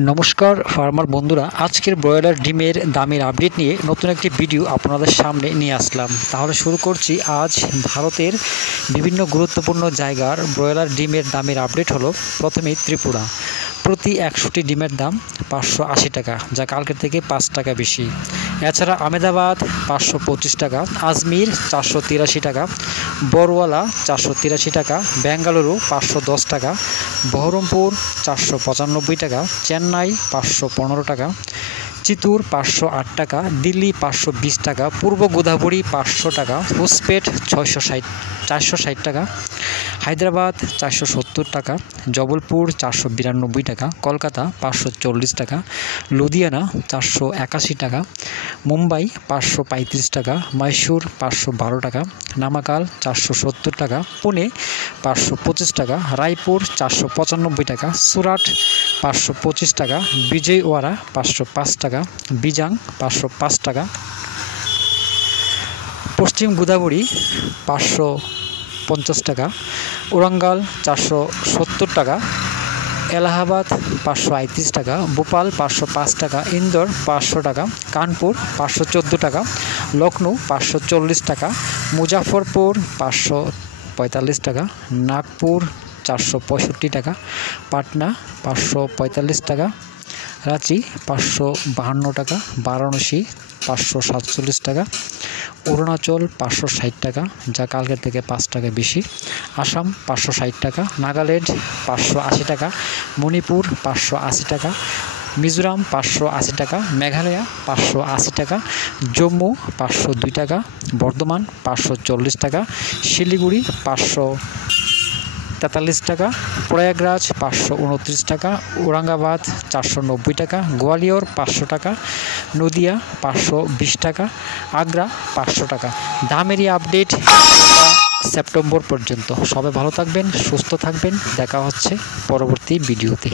নমস্কার ফার্মার বন্ধুরা, আজকের ব্রয়লার ডিমের দামের আপডেট নিয়ে নতুন একটি ভিডিও আপনাদের সামনে নিয়ে আসলাম। তাহলে শুরু করছি। আজ ভারতের বিভিন্ন গুরুত্বপূর্ণ জায়গার ব্রয়লার ডিমের দামের আপডেট হলো। প্রথমেই ত্রিপুরা, প্রতি 100টি ডিমের দাম 580 টাকা, যা কালকের থেকে 5 টাকা বেশি। এছাড়া আহমেদাবাদ 525 টাকা, আজমির 483 টাকা, বড়ওয়ালা 483 টাকা, বেঙ্গালুরু 510 টাকা, বহরমপুর 495 টাকা, চেন্নাই 515 টাকা, চিত্তুর 508 টাকা, দিল্লি 520 টাকা, পূর্ব গোদাবরী 500 টাকা, হোসপেট 460 টাকা, হায়দ্রাবাদ 470 টাকা, জবলপুর 492 টাকা, কলকাতা 540 টাকা, লুধিয়ানা 481 টাকা, মুম্বাই 535 টাকা, মহীশূর 512 টাকা, নামাকাল 470 টাকা, পুনে 525 টাকা, রায়পুর 495 টাকা, সুরাট 525 টাকা, বিজয়ওয়াড়া 505 টাকা, বিজাং 505 টাকা, পশ্চিম গোদাবরী 550 টাকা, ওরাঙ্গাল 470 টাকা, এলাহাবাদ 538 টাকা, ভোপাল 505 টাকা, ইন্দোর 500 টাকা, কানপুর 514 টাকা, লখনৌ 540 টাকা, মুজাফরপুর 545 টাকা, নাগপুর 465 টাকা, পাটনা 545 টাকা, রাঁচি 552 টাকা, বারাণসী 547 টাকা, অরুণাচল 560 টাকা, যা কালকের থেকে 5 টাকা বেশি, আসাম 560 টাকা, নাগাল্যান্ড 580 টাকা, মণিপুর 580 টাকা, মিজোরাম 580 টাকা, মেঘালয় 580 টাকা, জম্মু 502 টাকা, বর্ধমান 540 টাকা, শিলিগুড়ি 543 টাকা, প্রয়াগরাজ 529 টাকা, ঔরঙ্গাবাদ 490 টাকা, গোয়ালিয়র 500 টাকা, নদিয়া 520 টাকা, আগ্রা 500 টাকা। দামেরই আপডেট সেপ্টেম্বর পর্যন্ত। সবাই ভালো থাকবেন, সুস্থ থাকবেন। দেখা হচ্ছে পরবর্তী ভিডিওতে।